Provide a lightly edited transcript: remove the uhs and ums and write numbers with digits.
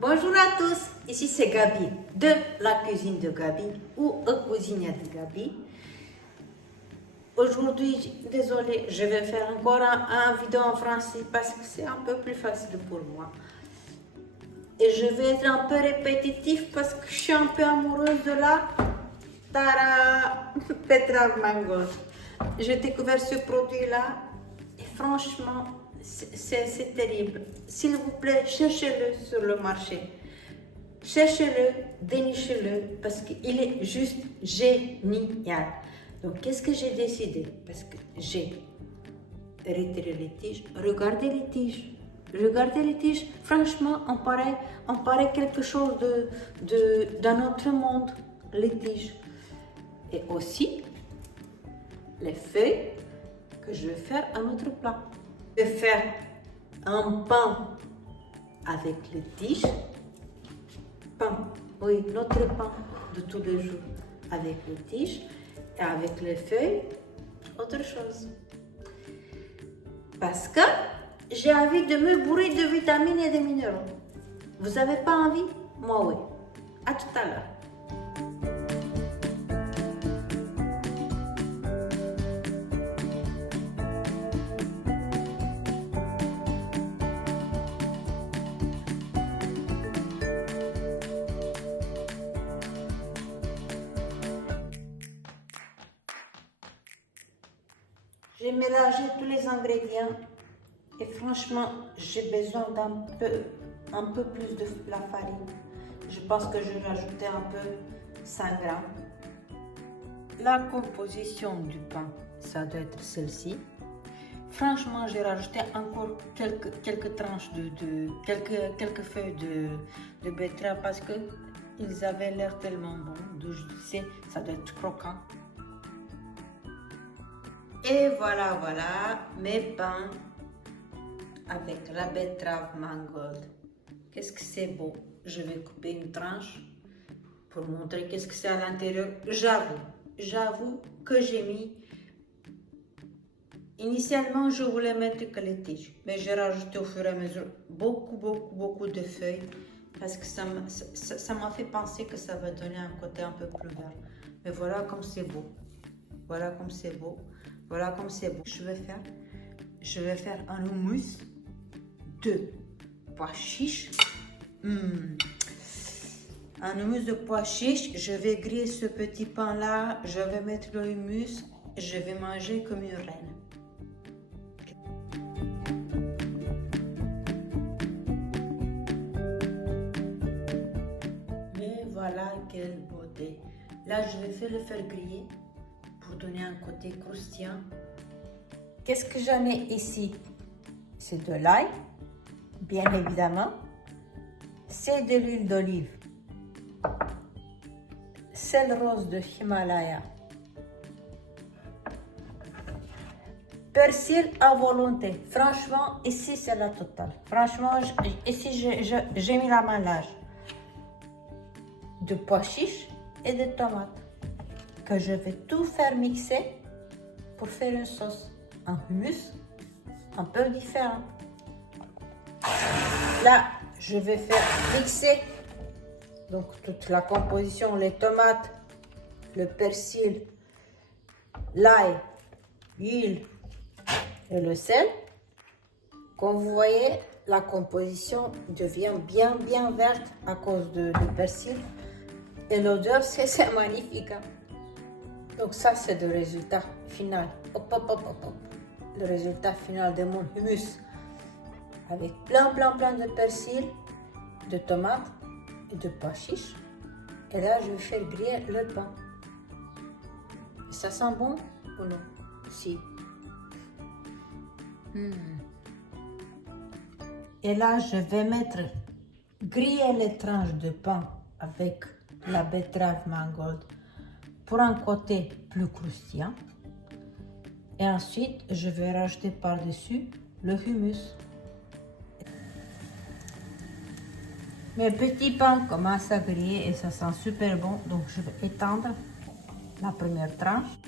Bonjour à tous, ici c'est Gabi de la cuisine de Gabi ou cuisine de Gabi. Aujourd'hui, désolée, je vais faire encore un vidéo en français parce que c'est un peu plus facile pour moi. Et je vais être un peu répétitif parce que je suis un peu amoureuse de la Tara Betterave Mango. J'ai découvert ce produit-là et franchement, c'est terrible. S'il vous plaît, cherchez-le sur le marché. Cherchez-le, dénichez-le parce qu'il est juste génial. Donc, qu'est-ce que j'ai décidé? Parce que j'ai retiré les tiges. Regardez les tiges. Regardez les tiges. Franchement, on paraît quelque chose d'un autre monde, les tiges. Et aussi, les feuilles que je vais faire un autre plat. Je vais faire un pain avec les tiges. Pain, oui, notre pain de tous les jours avec les tiges et avec les feuilles, autre chose. Parce que j'ai envie de me bourrer de vitamines et de minéraux. Vous n'avez pas envie? Moi, oui. À tout à l'heure. J'ai mélangé tous les ingrédients et franchement, j'ai besoin un peu plus de la farine. Je pense que je vais rajouter un peu 5 grammes. La composition du pain, ça doit être celle-ci. Franchement, j'ai rajouté encore quelques tranches quelques feuilles de betterave parce que ils avaient l'air tellement bons. Donc je sais, ça doit être croquant. Et voilà, mes pains avec la betterave mangold. Qu'est-ce que c'est beau. Je vais couper une tranche pour montrer qu'est-ce que c'est à l'intérieur. J'avoue que j'ai mis... Initialement, je voulais mettre que les tiges, mais j'ai rajouté au fur et à mesure beaucoup de feuilles parce que ça m'a fait penser que ça va donner un côté un peu plus vert. Mais voilà comme c'est beau. Voilà comme c'est beau. Voilà comme c'est beau. Je vais faire un houmous de pois chiches. Un houmous de pois chiches. Je vais griller ce petit pain là. Je vais mettre le houmous. Je vais manger comme une reine. Mais voilà quelle beauté. Là, je vais le faire griller pour donner un côté croustillant. Qu'est-ce que j'en ai ici? C'est de l'ail, bien évidemment. C'est de l'huile d'olive. Sel rose de Himalaya. Persil à volonté. Franchement, ici c'est la totale. Franchement, ici j'ai mis la mélange de pois chiches et de tomates que je vais tout faire mixer pour faire une sauce, un hummus un peu différent. Là, je vais faire mixer donc toute la composition, les tomates, le persil, l'ail, l'huile et le sel. Comme vous voyez, la composition devient bien verte à cause du persil et l'odeur, c'est magnifique. Hein? Donc ça, c'est le résultat final. Hop. Le résultat final de mon hummus. Avec plein de persil, de tomates et de pois chiches. Et là, je vais faire griller le pain. Et ça sent bon ou non? Si. Et là, je vais mettre griller les tranches de pain avec la betterave mangold pour un côté plus croustillant. Et ensuite, je vais rajouter par-dessus le hummus. Mes petits pains commencent à griller et ça sent super bon. Donc, je vais étendre la première tranche.